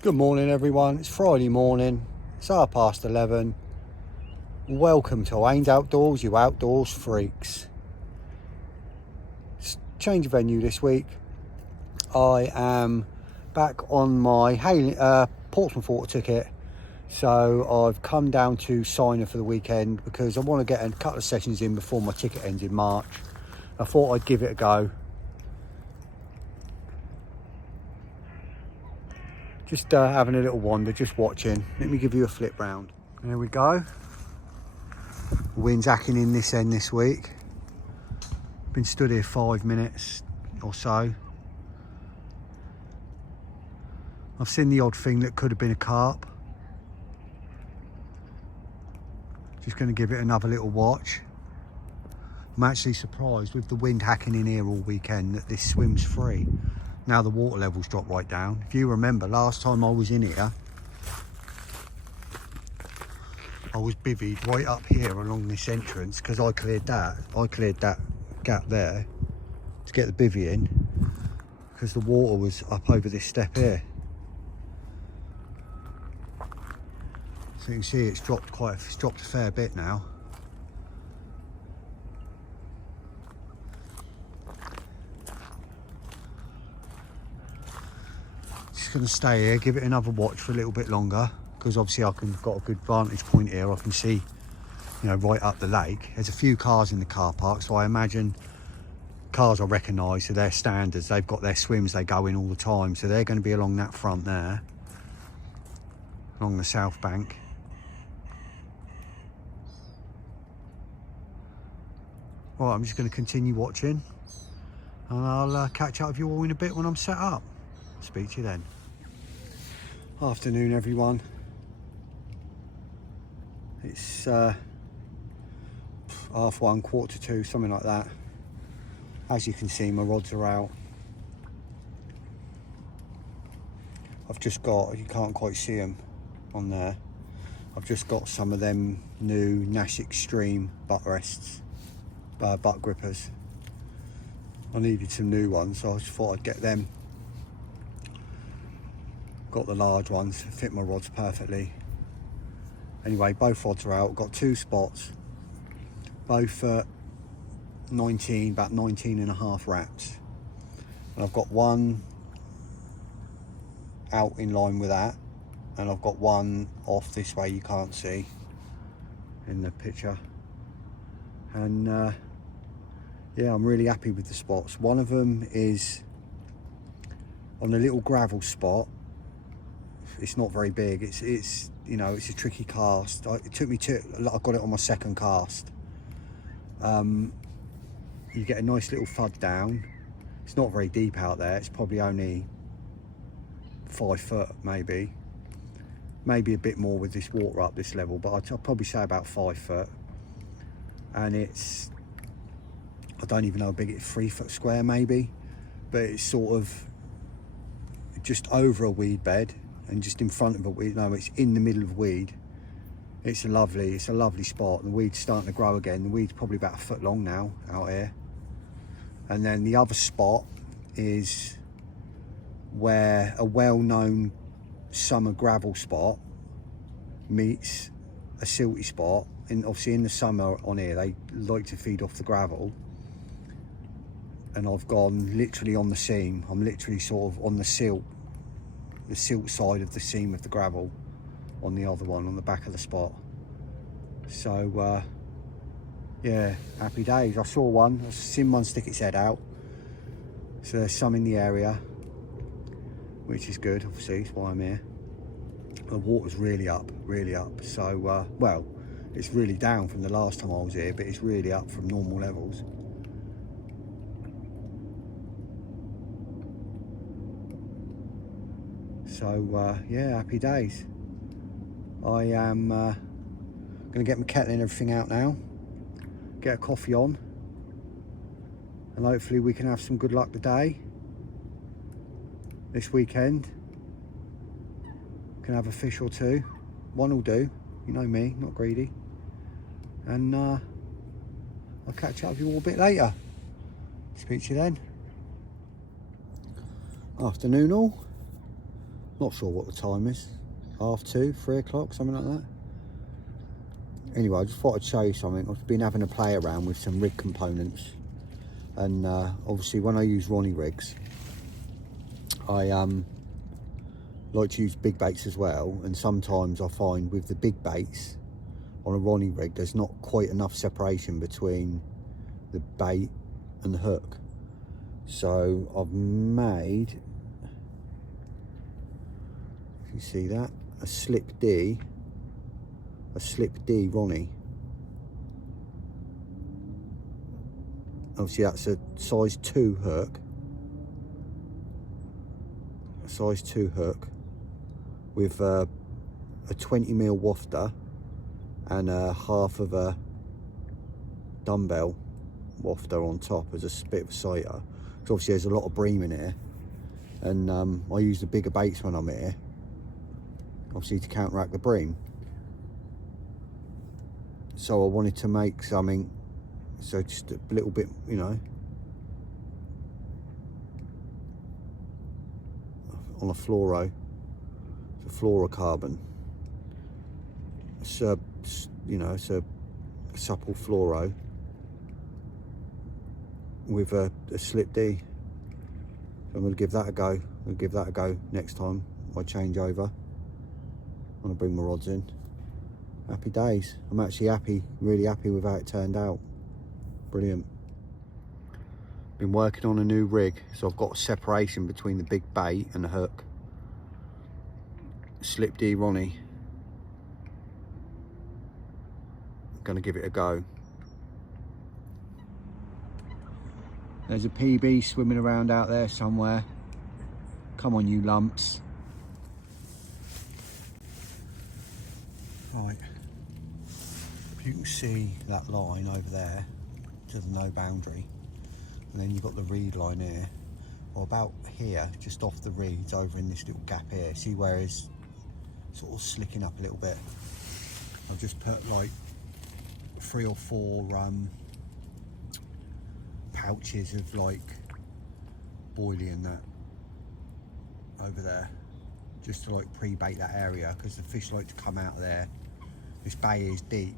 Good morning everyone, it's Friday morning, it's 11:30. Welcome to Wayne's Outdoors, you outdoors freaks. Change of venue this week. I am back on my Portsmouth water ticket, so I've come down to Signer for the weekend because I want to get a couple of sessions in before my ticket ends in March. I thought I'd give it a go. Just having a little wander, just watching. Let me give you a flip round. There we go. The wind's hacking in this end this week. Been stood here 5 minutes or so. I've seen the odd thing that could have been a carp. Just going to give it another little watch. I'm actually surprised with the wind hacking in here all weekend that this swim's free. Now the water levels dropped right down. If you remember, last time I was in here, I was bivvied right up here along this entrance because I cleared that gap there to get the bivvy in because the water was up over this step here. So you can see it's dropped a fair bit now. Just going to stay here, give it another watch for a little bit longer because obviously I've got a good vantage point here. I can see, right up the lake. There's a few cars in the car park, so I imagine cars I recognise, so they're standards. They've got their swims, they go in all the time, so they're going to be along that front there, along the south bank. Right, I'm just going to continue watching and I'll catch up with you all in a bit when I'm set up. Speak to you then. Afternoon everyone. It's 1:30, 1:45, something like that. As you can see, my rods are out. I've just got, you can't quite see them on there, I've just got some of them new Nash Extreme butt rests, butt grippers. I needed some new ones, so I just thought I'd get them. Got the large ones, fit my rods perfectly. Anyway, both rods are out, got 2 spots, both at about 19 and a half wraps. And I've got one out in line with that, and I've got one off this way you can't see in the picture. And yeah, I'm really happy with the spots. One of them is on a little gravel spot. It's not very big. It's it's a tricky cast. It took me I got it on my second cast. You get a nice little thud down. It's not very deep out there. It's probably only 5 foot, maybe a bit more with this water up this level, but I'll probably say about 5 foot. And it's, I don't even know how big it is, 3 foot square maybe, but it's sort of just over a weed bed and just in front of a weed. No, it's in the middle of weed. It's a lovely spot. The weed's starting to grow again. The weed's probably about 1 foot long now out here. And then the other spot is where a well-known summer gravel spot meets a silty spot. And obviously in the summer on here, they like to feed off the gravel. And I've gone literally on the seam. I'm literally sort of on the silt side of the seam of the gravel on the other one, on the back of the spot. So yeah, happy days. I saw one, I've seen one stick its head out, so there's some in the area, which is good. Obviously that's why I'm here. The water's really up, so well, it's really down from the last time I was here, but it's really up from normal levels. So yeah, happy days. I am going to get my kettle and everything out now, get a coffee on, and hopefully we can have some good luck today. This weekend can have a fish or two. One will do, you know me, not greedy. And I'll catch up with you all a bit later. Speak to you then. Afternoon all. Not sure what the time is, 2:30, 3 o'clock, something like that. Anyway, I just thought I'd show you something. I've been having a play around with some rig components, and obviously when I use Ronnie rigs, I like to use big baits as well, and sometimes I find with the big baits on a Ronnie rig there's not quite enough separation between the bait and the hook. So I've made, if you see that, a slip D Ronnie. Obviously that's a size 2 hook, with a 20mm wafter and a half of a dumbbell wafter on top as a bit of a sighter. So obviously there's a lot of bream in here, and I use the bigger baits when I'm here, obviously to counteract the bream. So I wanted to make something, so just a little bit, you know, on a fluoro, it's a fluorocarbon. It's a, you know, it's a supple fluoro with a slip D. So I'm going to give that a go. I'll give that a go next time I change over. I'm going to bring my rods in. Happy days. I'm actually happy, really happy with how it turned out. Brilliant. Been working on a new rig, so I've got a separation between the big bait and the hook. Slip D Ronnie. I'm going to give it a go. There's a PB swimming around out there somewhere. Come on, you lumps. Right. If you can see that line over there to the no boundary, and then you've got the reed line here, or about here, just off the reeds, over in this little gap here. See where it's sort of slicking up a little bit? I've just put like 3 or 4 pouches of like boilie and that over there, just to like pre-bait that area, because the fish like to come out of there. This bay is deep.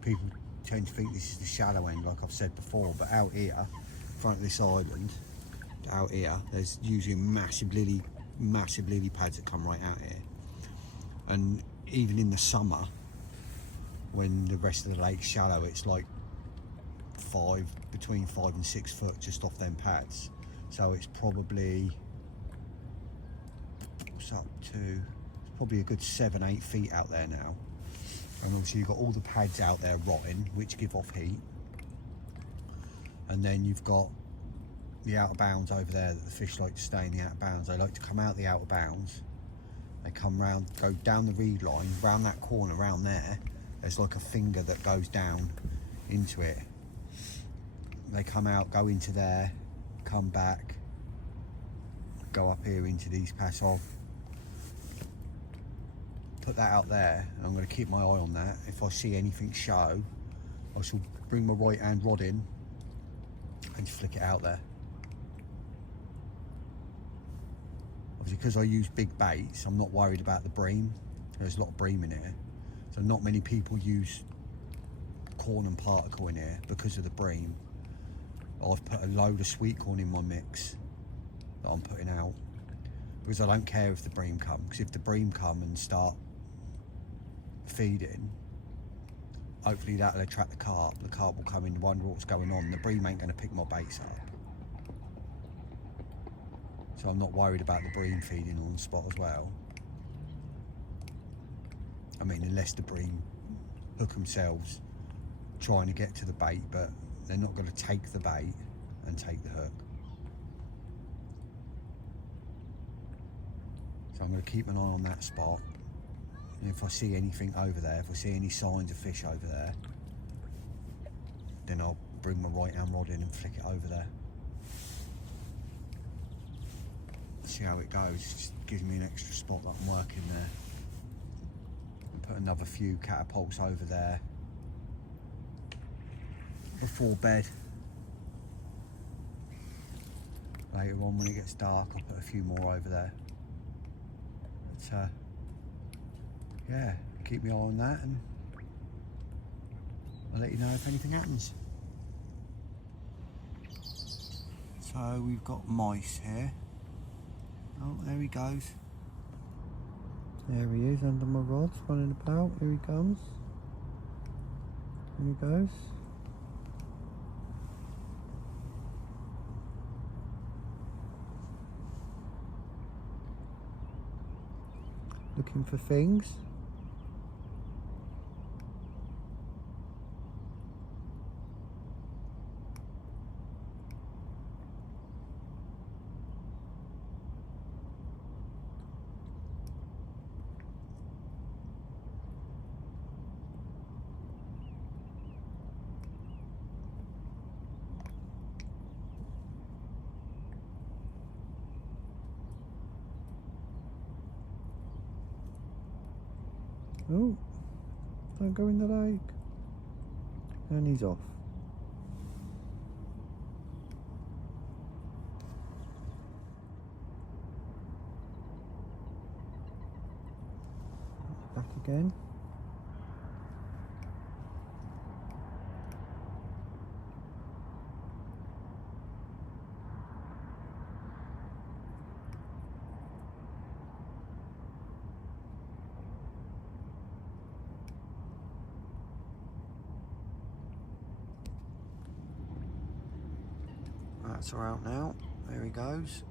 People tend to think this is the shallow end, like I've said before, but out here, in front of this island, out here, there's usually massive lily pads that come right out here. And even in the summer, when the rest of the lake's shallow, it's like between 5 and 6 foot just off them pads. So it's probably, what's up to, it's probably a good 7-8 feet out there now. And obviously you've got all the pads out there rotting, which give off heat. And then you've got the out of bounds over there that the fish like to stay in the out of bounds. They like to come out the out of bounds. They come round, go down the reed line, round that corner, round there. There's like a finger that goes down into it. They come out, go into there, come back, go up here into these pads. I'll put that out there, and I'm going to keep my eye on that. If I see anything show, I shall bring my right hand rod in and just flick it out there. Obviously, because I use big baits, I'm not worried about the bream. There's a lot of bream in here, so not many people use corn and particle in here because of the bream. I've put a load of sweet corn in my mix that I'm putting out, because I don't care if the bream come, because if the bream come and start feeding, hopefully that'll attract the carp will come in and wonder what's going on. The bream ain't going to pick my baits up, so I'm not worried about the bream feeding on the spot as well. I mean, unless the bream hook themselves trying to get to the bait, but they're not going to take the bait and take the hook. So I'm going to keep an eye on that spot, and if I see anything over there, if I see any signs of fish over there, then I'll bring my right hand rod in and flick it over there. See how it goes. It just gives me an extra spot that I'm working there. And put another few catapults over there before bed. Later on when it gets dark, I'll put a few more over there. But yeah, keep my eye on that, and I'll let you know if anything happens. So we've got mice here. Oh, there he goes. There he is under my rods, running about. Here he comes. Here he goes. Looking for things. Oh, don't go in the lake. And he's off. Back again. Rats are out now. There he goes.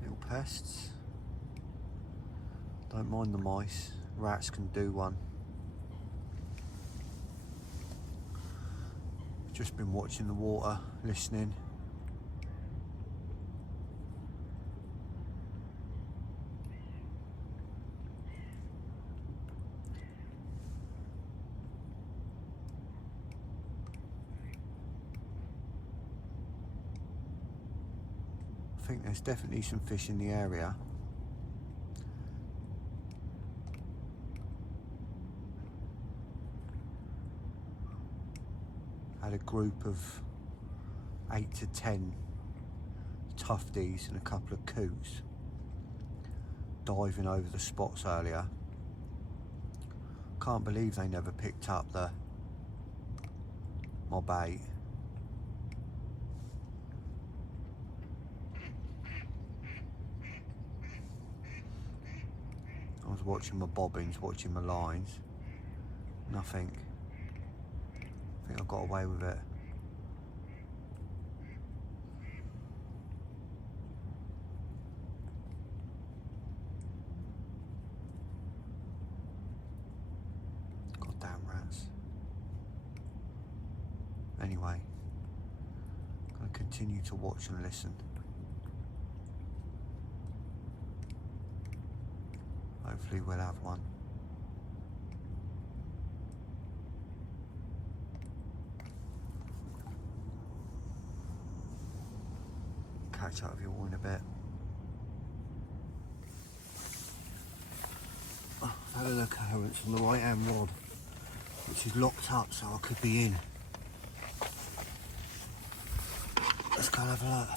Little pests. Don't mind the mice. Rats can do one. Just been watching the water, listening. I think there's definitely some fish in the area. Had a group of 8 to 10 tufties and a couple of coots diving over the spots earlier. Can't believe they never picked up my bait. I was watching my bobbins, watching my lines. Nothing. I think I got away with it. Goddamn rats. Anyway, I'm going to continue to watch and listen. Hopefully we'll have one. Catch up with you all in a bit. Oh, I've had an occurrence on the right hand rod, which is locked up, so I could be in. Let's go and have a look.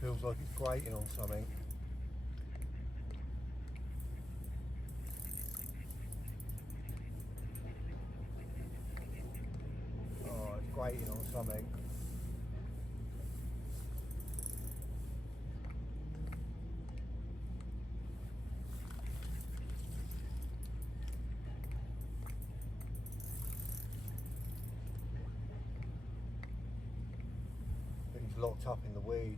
Feels like it's grating on something. Oh, it's grating on something. locked up in the weed.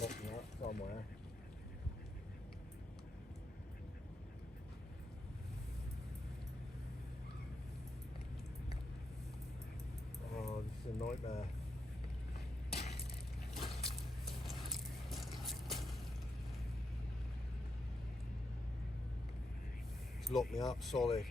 Locking up somewhere. Oh, this is a nightmare. It's locked me up solid.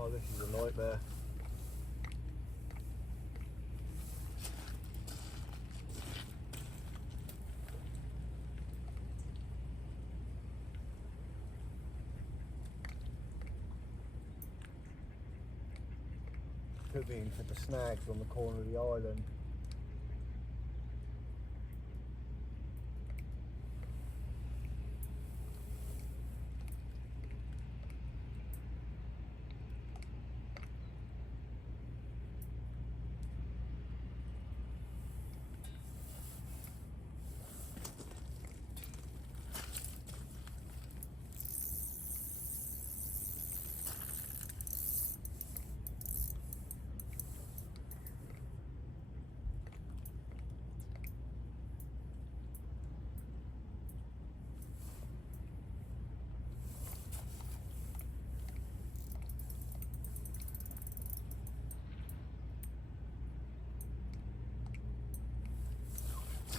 Oh, this is a nightmare. Could be for the snags on the corner of the island.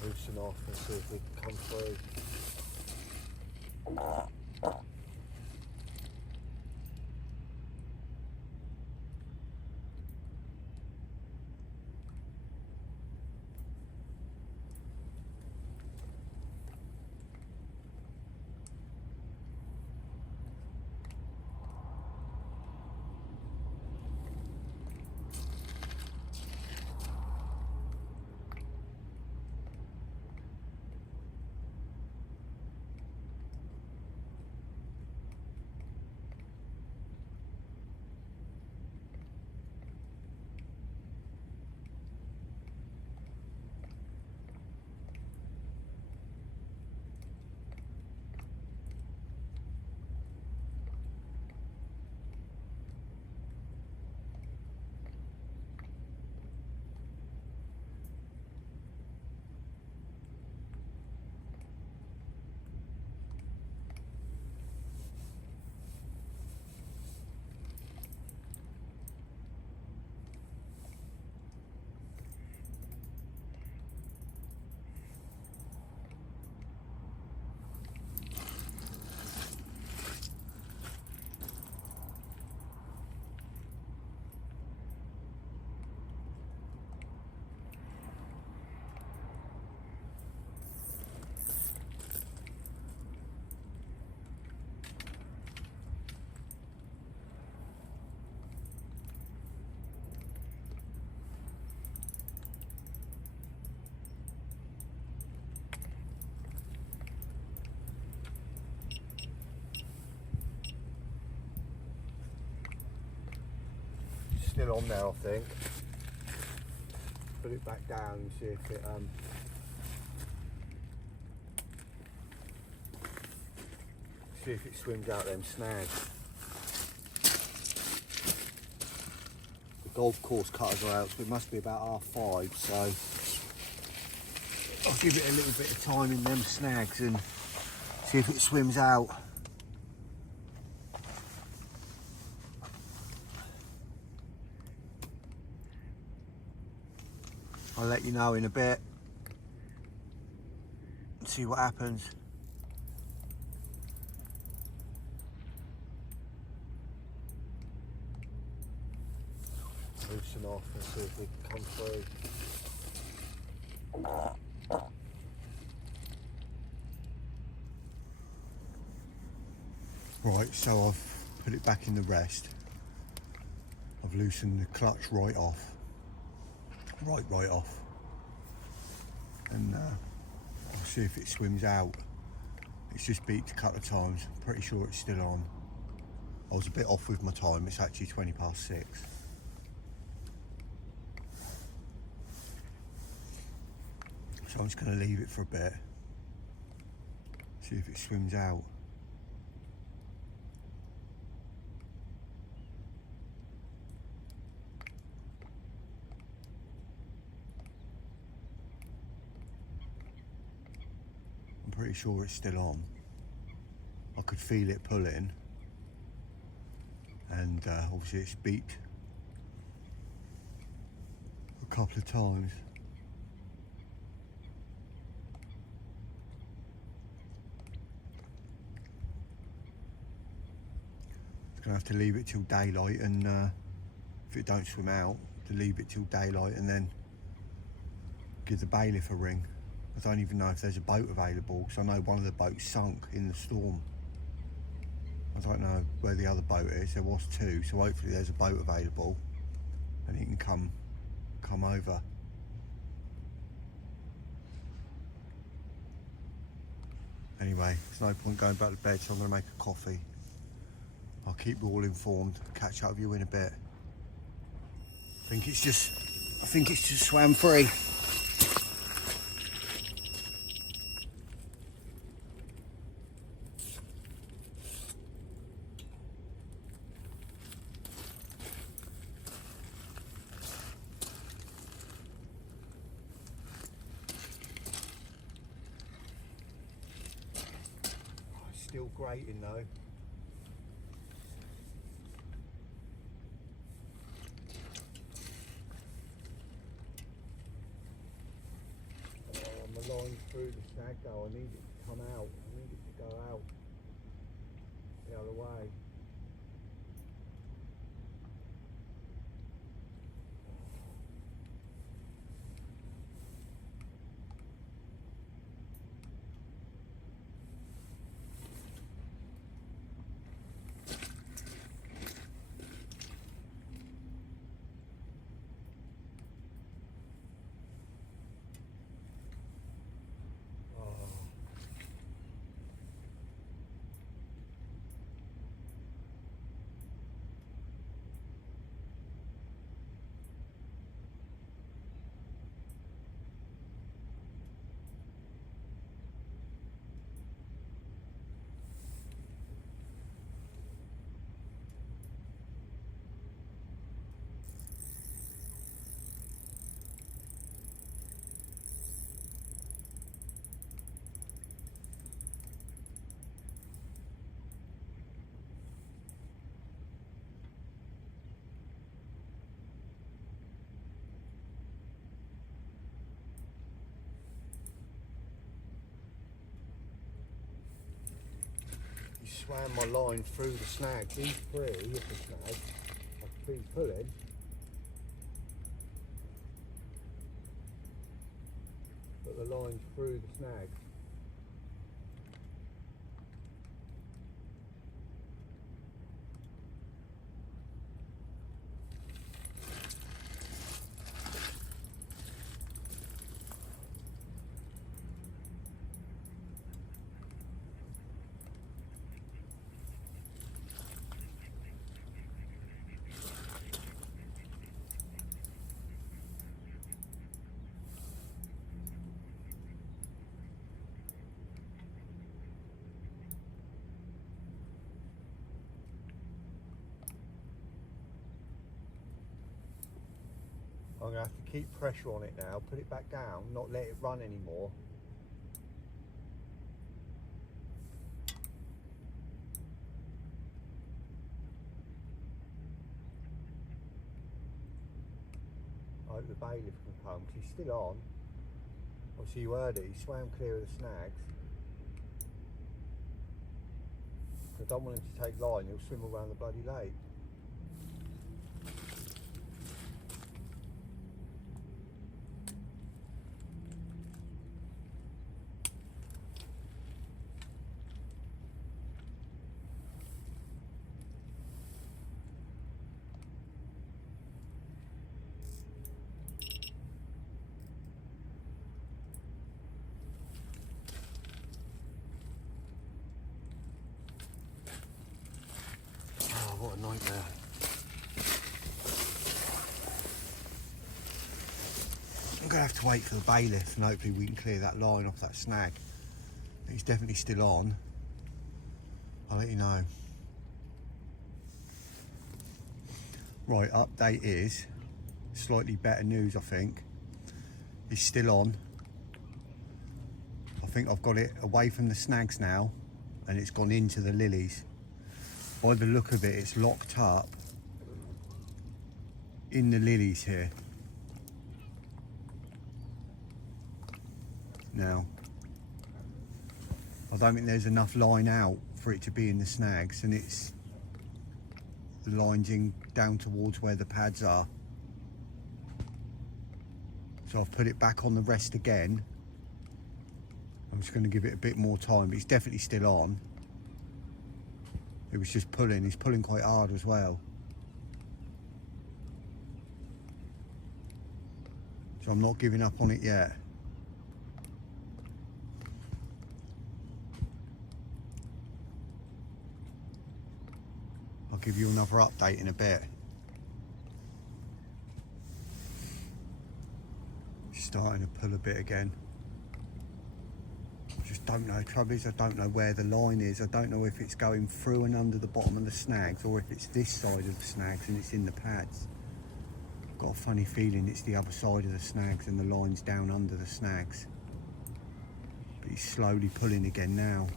Loosen off and see if we can come through. still on there, I think. Put it back down and see if it swims out them snags. The golf course cutters are out, so it must be about 5:30, so I'll give it a little bit of time in them snags and see if it swims out. I'll let you know in a bit and see what happens. Loosen off and see if we can come through. Right, so I've put it back in the rest. I've loosened the clutch right off. Right off. And I'll see if it swims out. It's just beeped a couple of times. I'm pretty sure it's still on. I was a bit off with my time. It's actually 6:20. So I'm just going to leave it for a bit. See if it swims out. I'm pretty sure it's still on. I could feel it pulling, and obviously it's beeped a couple of times. I'm gonna have to leave it till daylight, and if it don't swim out, to leave it till daylight and then give the bailiff a ring. I don't even know if there's a boat available, because I know one of the boats sunk in the storm. I don't know where the other boat is. There was 2, so hopefully there's a boat available and he can come over. Anyway, there's no point going back to bed, so I'm going to make a coffee. I'll keep you all informed. Catch up with you in a bit. I think it's just swam free. Still grating though. My line's through the snag though. I need it to come out. I need it to go out the other way. Swam my line through the snag. These 3 of the snags I've been pulling. But the line's through the snag. I'm going to have to keep pressure on it now, put it back down, not let it run anymore. I hope the bailiff can come, because he's still on. Obviously you heard it, he swam clear of the snags. I don't want him to take line, he'll swim around the bloody lake. What a nightmare. I'm going to have to wait for the bailiff and hopefully we can clear that line off that snag. He's definitely still on. I'll let you know. Right, update is slightly better news, I think. He's still on. I think I've got it away from the snags now and it's gone into the lilies. By the look of it, it's locked up in the lilies here. Now, I don't think there's enough line out for it to be in the snags, and it's the lines in down towards where the pads are. So I've put it back on the rest again. I'm just going to give it a bit more time, but it's definitely still on. It was just pulling, he's pulling quite hard as well. So I'm not giving up on it yet. I'll give you another update in a bit. It's starting to pull a bit again. Don't know. Trouble is, I don't know where the line is. I don't know if it's going through and under the bottom of the snags or if it's this side of the snags and it's in the pads. I've got a funny feeling it's the other side of the snags and the line's down under the snags. But he's slowly pulling again now.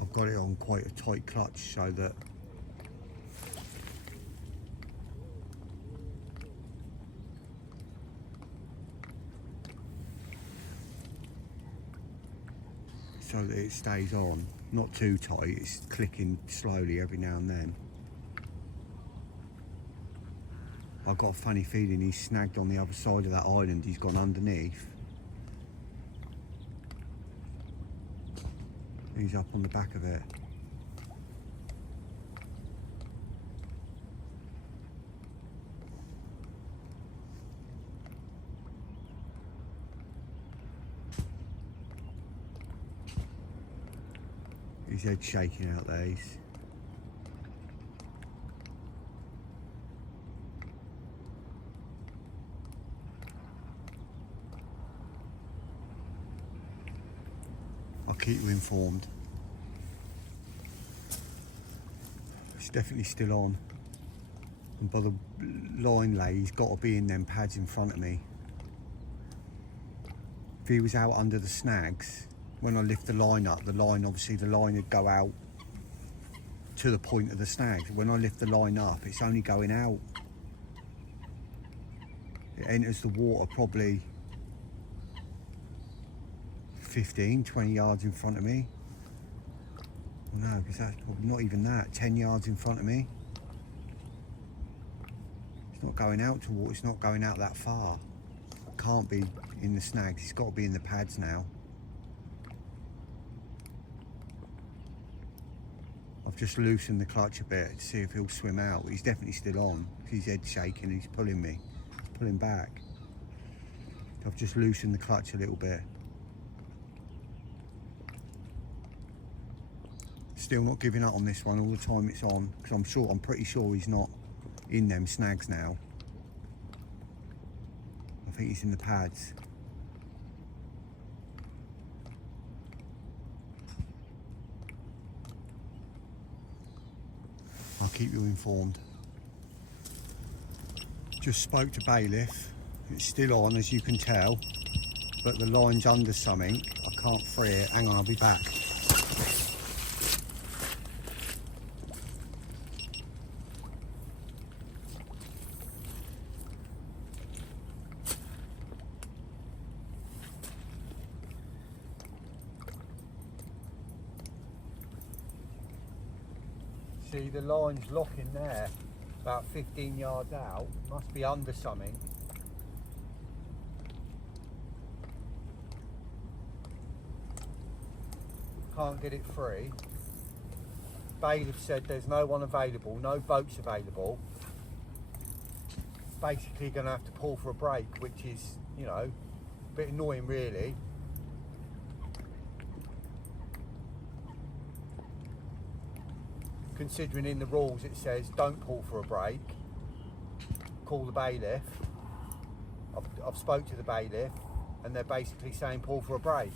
I've got it on quite a tight clutch so that it stays on, not too tight, it's clicking slowly every now and then. I've got a funny feeling he's snagged on the other side of that island, he's gone underneath. He's up on the back of it. His head's shaking out there. I'll keep you informed. It's definitely still on. And by the line lay, he's got to be in them pads in front of me. If he was out under the snags, when I lift the line up, obviously the line would go out to the point of the snags. When I lift the line up, it's only going out. It enters the water probably 15, 20 yards in front of me. Well, no, because that's probably not even that, 10 yards in front of me. It's not going out to water, it's not going out that far. It can't be in the snags, it's got to be in the pads now. I've just loosened the clutch a bit to see if he'll swim out. He's definitely still on. His head's shaking and he's pulling me. He's pulling back. I've just loosened the clutch a little bit. Still not giving up on this one all the time it's on, because I'm pretty sure he's not in them snags now. I think he's in the pads. I'll keep you informed. Just spoke to bailiff. It's still on, as you can tell, but the line's under something. I can't free it. Hang on, I'll be back. See, the line's locking there, about 15 yards out. Must be under something. Can't get it free. Bailiff said there's no one available, no boats available. Basically gonna have to pull for a break, which is, you know, a bit annoying really. Considering in the rules it says don't pull for a break, call the bailiff. I've spoke to the bailiff and they're basically saying pull for a break.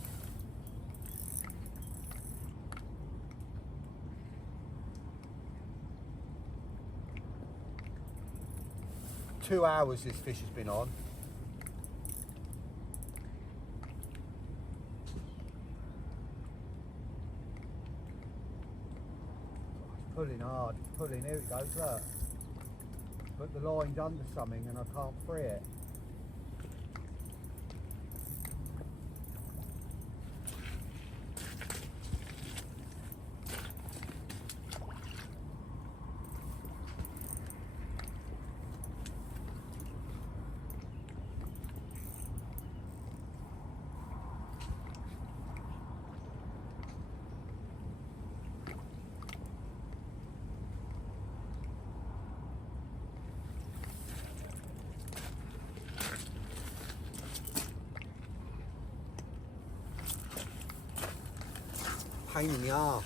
Two hours this fish has been on. It's pulling hard, it's pulling, here it goes, look. But the line's under something and I can't free it. Pain in the arse.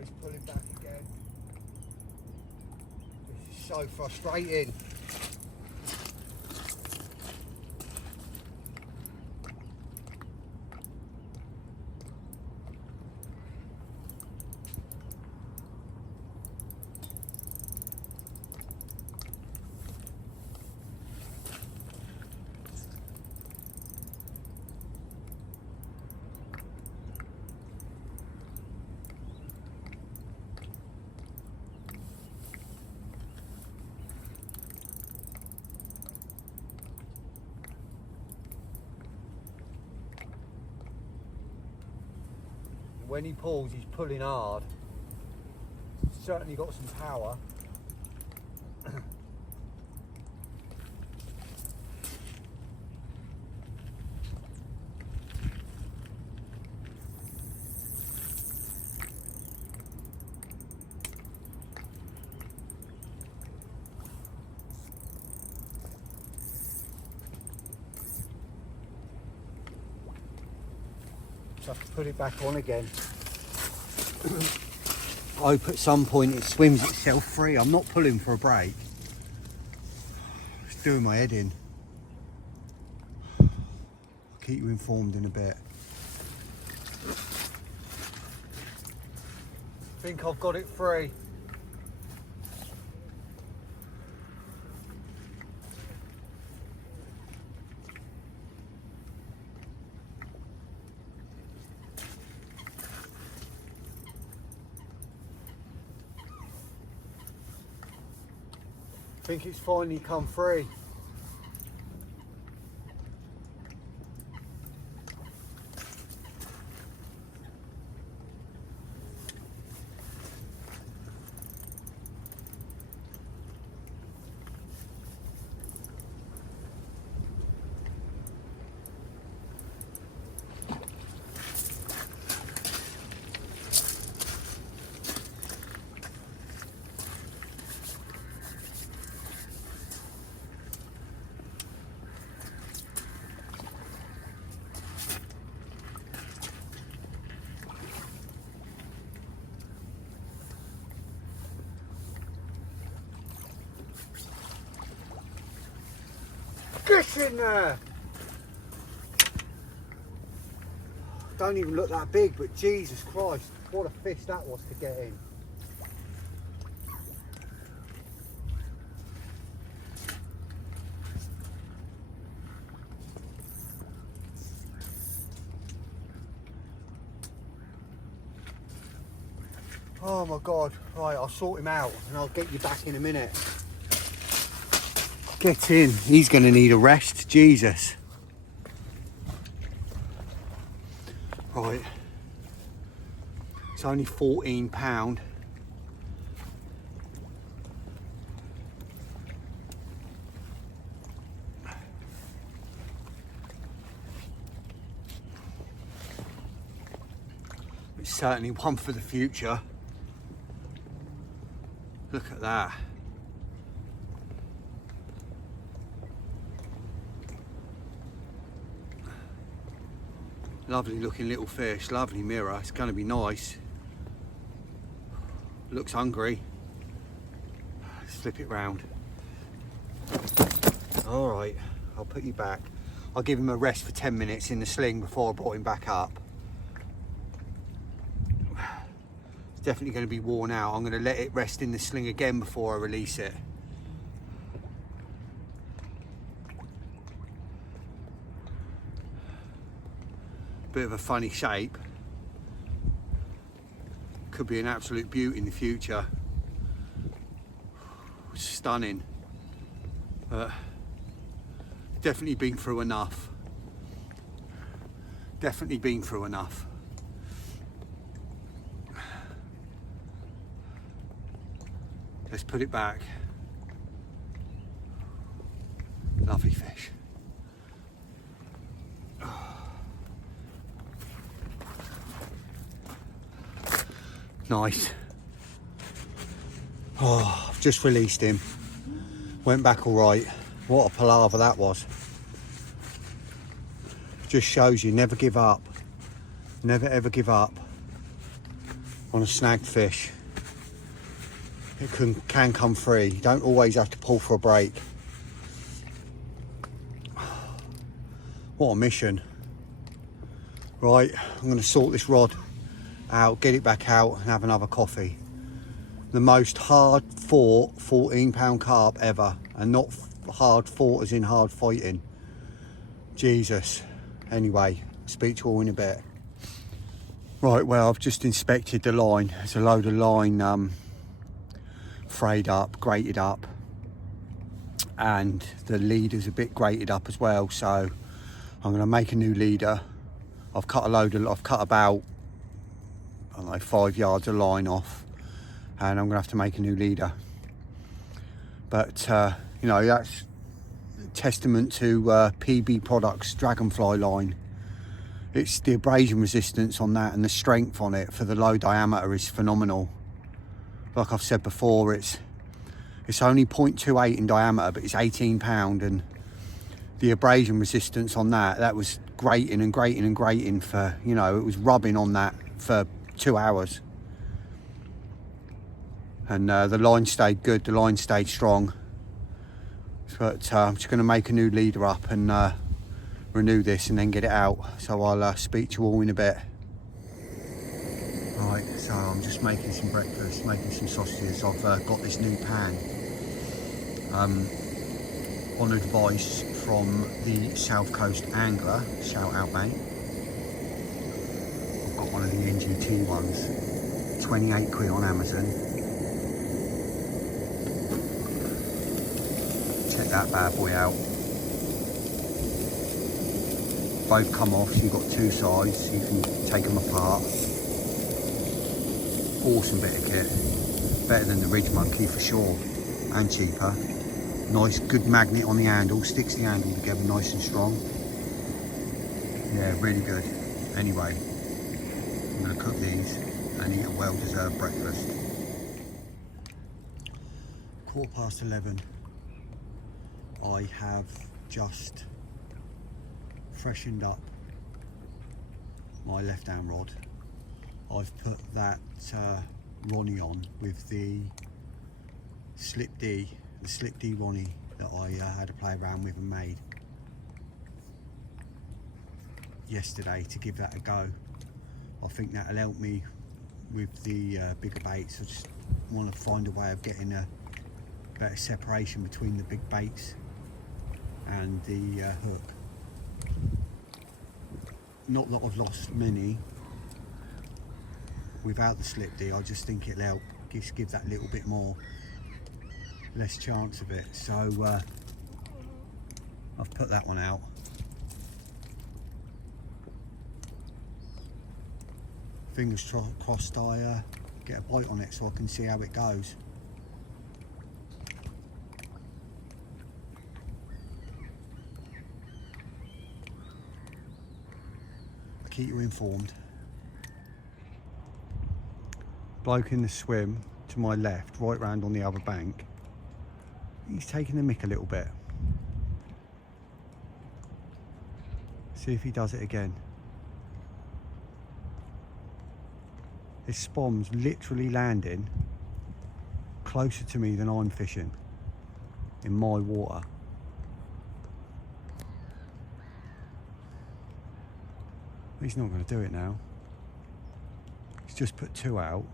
He's pulling back again. This is so frustrating. When he pulls, he's pulling hard. Certainly got some power. So I have to put it back on again. I hope at some point it swims itself free. I'm not pulling for a break. It's doing my head in. I'll keep you informed in a bit. I think I've got it free. I think it's finally come free. Get in there! Don't even look that big, but Jesus Christ, what a fish that was to get in. Oh my God, right, I'll sort him out and I'll get you back in a minute. Get in, he's going to need a rest, Jesus. Right, it's only £14. It's certainly one for the future. Look at that. Lovely looking little fish, lovely mirror. It's going to be nice. Looks hungry. Let's flip it round. All right, I'll put you back. I'll give him a rest for 10 minutes in the sling before I brought him back up. It's definitely going to be worn out. I'm going to let it rest in the sling again before I release it. Bit of a funny shape. Could be an absolute beauty in the future. Stunning. But definitely been through enough. Definitely been through enough. Let's put it back. Lovely fish. Nice. Oh, I've just released him. Went back all right. What a palaver that was. Just shows you never give up. Never ever give up on a snagged fish. It can come free. You don't always have to pull for a break. What a mission. Right, I'm going to sort this rod out, get it back out and have another coffee. The most hard fought 14-pound carp ever, and not hard fought as in hard fighting. Jesus. Anyway, speak to you all in a bit. Right, well, I've just inspected the line. There's a load of line frayed up, grated up, and the leader's a bit grated up as well, so I'm going to make a new leader. I've cut about, I don't know, 5 yards of line off, and I'm gonna have to make a new leader. But you know, that's a testament to PB Products Dragonfly line. It's the abrasion resistance on that and the strength on it for the low diameter is phenomenal. Like I've said before, it's only 0.28 in diameter, but it's 18 pound, and the abrasion resistance on that was grating and grating and grating for, you know, it was rubbing on that for 2 hours. And the line stayed good, the line stayed strong. But I'm just going to make a new leader up and renew this and then get it out. So I'll speak to you all in a bit. Right, so I'm just making some breakfast, making some sausages. I've got this new pan on advice from the South Coast angler, shout out mate. I've got one of the NGT ones, 28 quid on Amazon. Check that bad boy out. Both come off, so you've got two sides, so you can take them apart. Awesome bit of kit, better than the Ridge Monkey for sure, and cheaper. Nice good magnet on the handle, sticks the handle together nice and strong. Yeah, really good. Anyway, I'm going to cook these and eat a well-deserved breakfast. 11:15. I have just freshened up my left hand rod. I've put that Ronnie on with the Slip D Ronnie that I had to play around with and made. yesterday to give that a go. I think that'll help me with the bigger baits. I just want to find a way of getting a better separation between the big baits and the hook. Not that I've lost many without the slip D, I just think it'll help just give that little bit more less chance of it. So I've put that one out. Fingers crossed I get a bite on it so I can see how it goes. I'll keep you informed. Bloke in the swim to my left, right round on the other bank. He's taking the mick a little bit. See if he does it again. His spom's literally landing closer to me than I'm fishing in my water. He's not going to do it now. He's just put 2 out.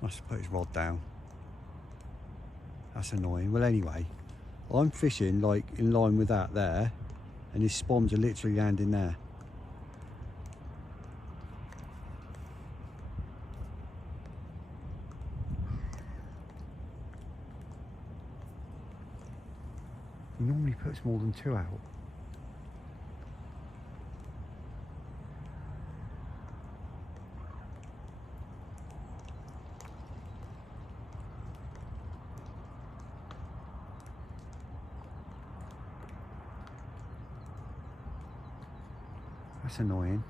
Must have put his rod down. That's annoying. Well, anyway, I'm fishing like in line with that there, and his spawns are literally landing there. He normally puts more than 2 out. That's annoying.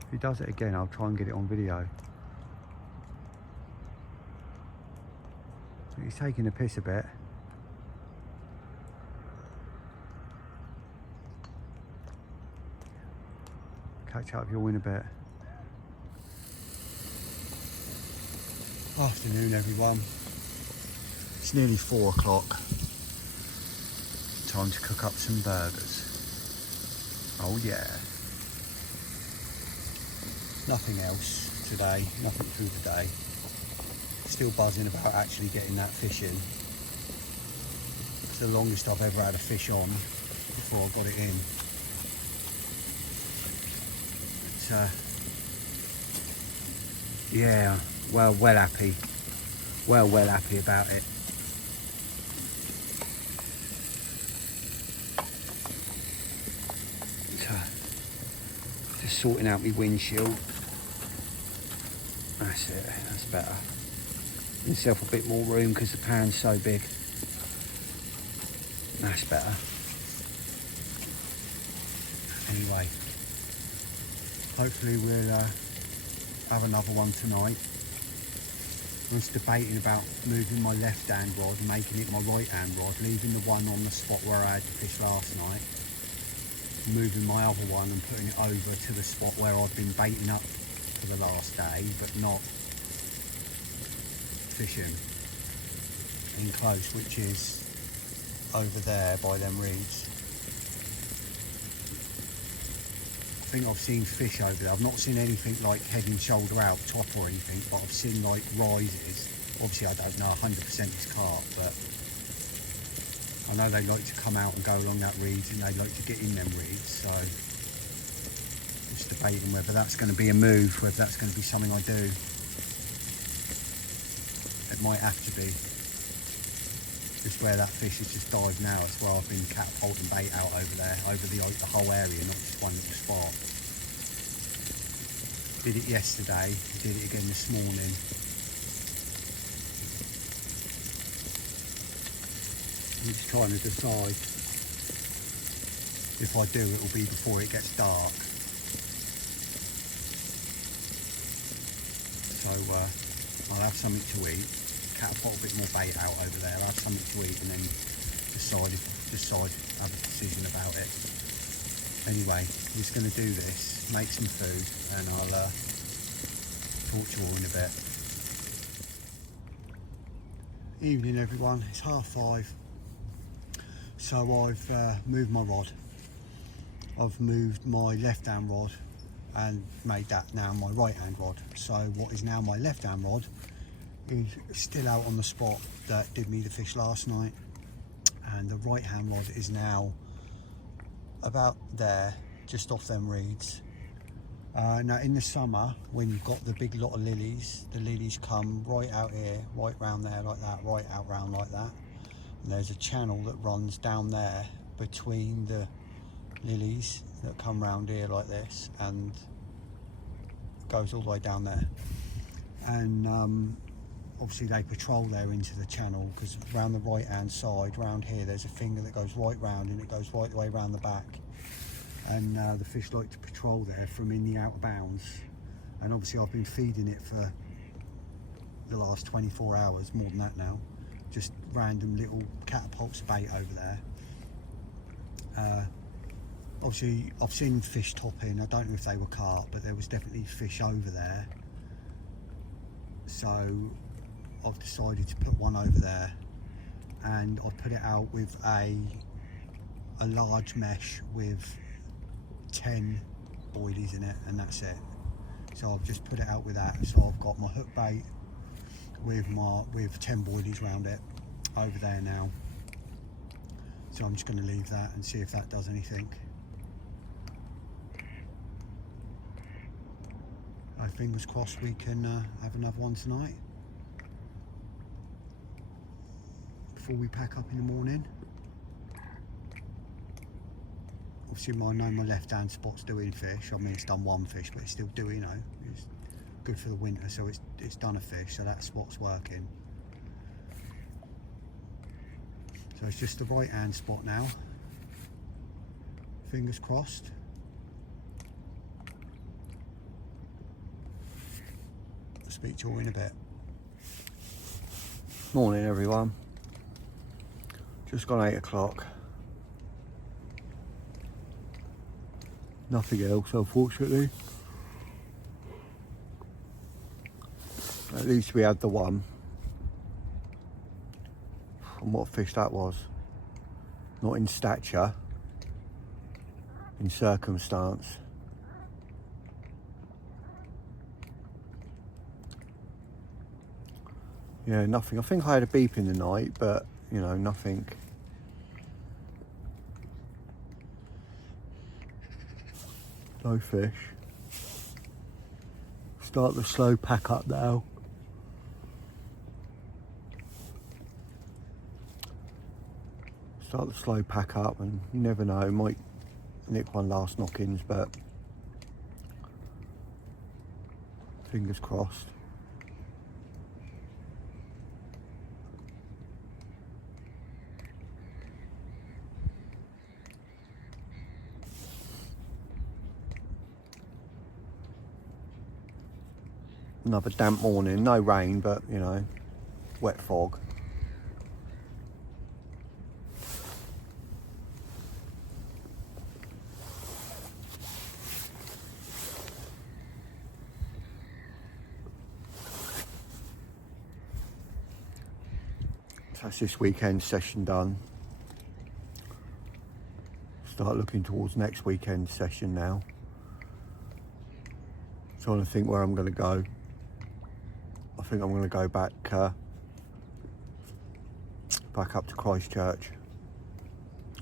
If he does it again, I'll try and get it on video. He's taking a piss a bit. Catch up with you all in a bit. Afternoon, everyone. It's nearly 4 o'clock. Time to cook up some burgers. Oh yeah. Nothing else today, nothing through the day. Still buzzing about actually getting that fish in. It's the longest I've ever had a fish on before I got it in. But, yeah, well happy. Well happy about it. Just sorting out my windshield. That's it, that's better. Give myself a bit more room because the pan's so big. That's better. Anyway, hopefully we'll have another one tonight. I was debating about moving my left hand rod and making it my right hand rod, leaving the one on the spot where I had the fish last night, moving my other one and putting it over to the spot where I've been baiting up for the last day, but not fishing in close, which is over there by them reeds. I think I've seen fish over there. I've not seen anything like head and shoulder out top or anything, but I've seen like rises. Obviously I don't know 100% it's carp, but I know they like to come out and go along that reeds and they like to get in them reeds, so just debating whether that's going to be a move, whether that's going to be something I do. It might have to be. Just where that fish has just dived now, it's where I've been catapulting bait out over there, over the whole area, not just one little spot. Did it yesterday, did it again this morning. I'm just trying to decide if I do, it will be before it gets dark. So I'll have something to eat. catapult a bit more bait out over there, have something to eat, and then have a decision about it. Anyway, I'm just going to do this, make some food, and I'll talk to you all in a bit. Evening everyone, it's 5:30. So I've moved my rod. I've moved my left hand rod and made that now my right hand rod. So what is now my left hand rod is still out on the spot that did me the fish last night, and the right hand rod is now about there, just off them reeds. Now in the summer, when you've got the big lot of lilies, the lilies come right out here, right round there like that, right out round like that. And there's a channel that runs down there between the lilies that come round here like this, and goes all the way down there. And obviously they patrol there into the channel, because around the right hand side, round here, there's a finger that goes right round, and it goes right the way round the back. And the fish like to patrol there from in the outer bounds. And obviously I've been feeding it for the last 24 hours, more than that now, just random little catapults of bait over there. Obviously I've seen fish topping, I don't know if they were carp, but there was definitely fish over there. So I've decided to put one over there, and I've put it out with a large mesh with 10 boilies in it, and that's it. So I've just put it out with that. So I've got my hook bait with 10 boilies around it over there now. So I'm just going to leave that and see if that does anything. Fingers crossed we can have another one tonight before we pack up in the morning. Obviously I know my left hand spot's doing fish. I mean, it's done one fish, but it's still doing, you know, it's good for the winter, so it's done a fish, so that spot's working. So it's just the right hand spot now. Fingers crossed. I'll speak to you all in a bit. Morning everyone. Just gone 8 o'clock. Nothing else, unfortunately. At least we had the one. And what fish that was. Not in stature, in circumstance. Yeah, nothing. I think I had a beep in the night, but you know, nothing. No fish. Start the slow pack up now. Start the slow pack up, and you never know, might nick one last knockings, but fingers crossed. Another damp morning, no rain, but you know, wet fog. So that's this weekend session done. Start looking towards next weekend session now. Trying to think where I'm going to go. I think I'm going to go back up to Christchurch,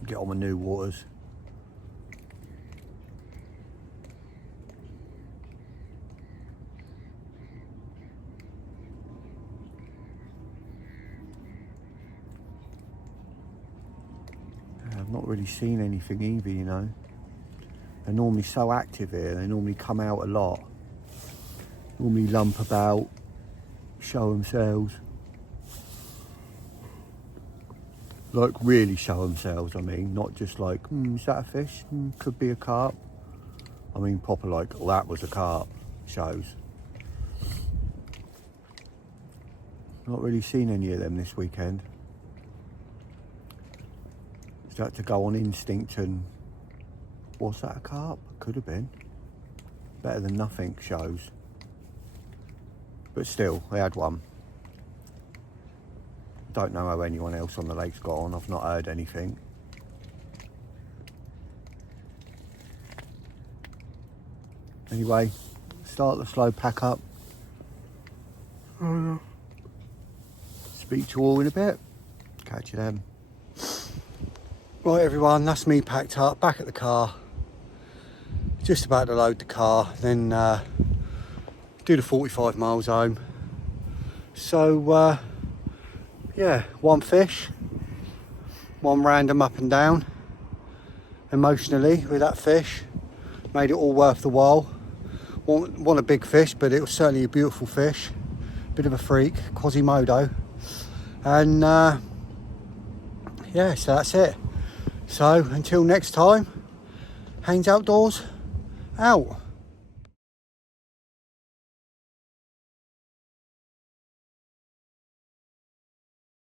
get on my new waters. I've not really seen anything either, you know. They're normally so active here, they normally come out a lot. Normally lump about, show themselves. Like really show themselves, I mean, not just like, is that a fish? Could be a carp. I mean proper like, oh, that was a carp shows. Not really seen any of them this weekend. So I had to go on instinct and... Was that a carp? Could have been. Better than nothing shows. But still, I had one. Don't know how anyone else on the lake's got on. I've not heard anything. Anyway, start the slow pack up. Speak to you all in a bit. Catch you then. Right everyone, that's me packed up, back at the car. Just about to load the car, then do the 45 miles home. So yeah, one fish, one random up and down. Emotionally with that fish, made it all worth the while. Want a big fish, but it was certainly a beautiful fish. Bit of a freak, Quasimodo. And yeah, so that's it. So until next time, Haynes Outdoors out.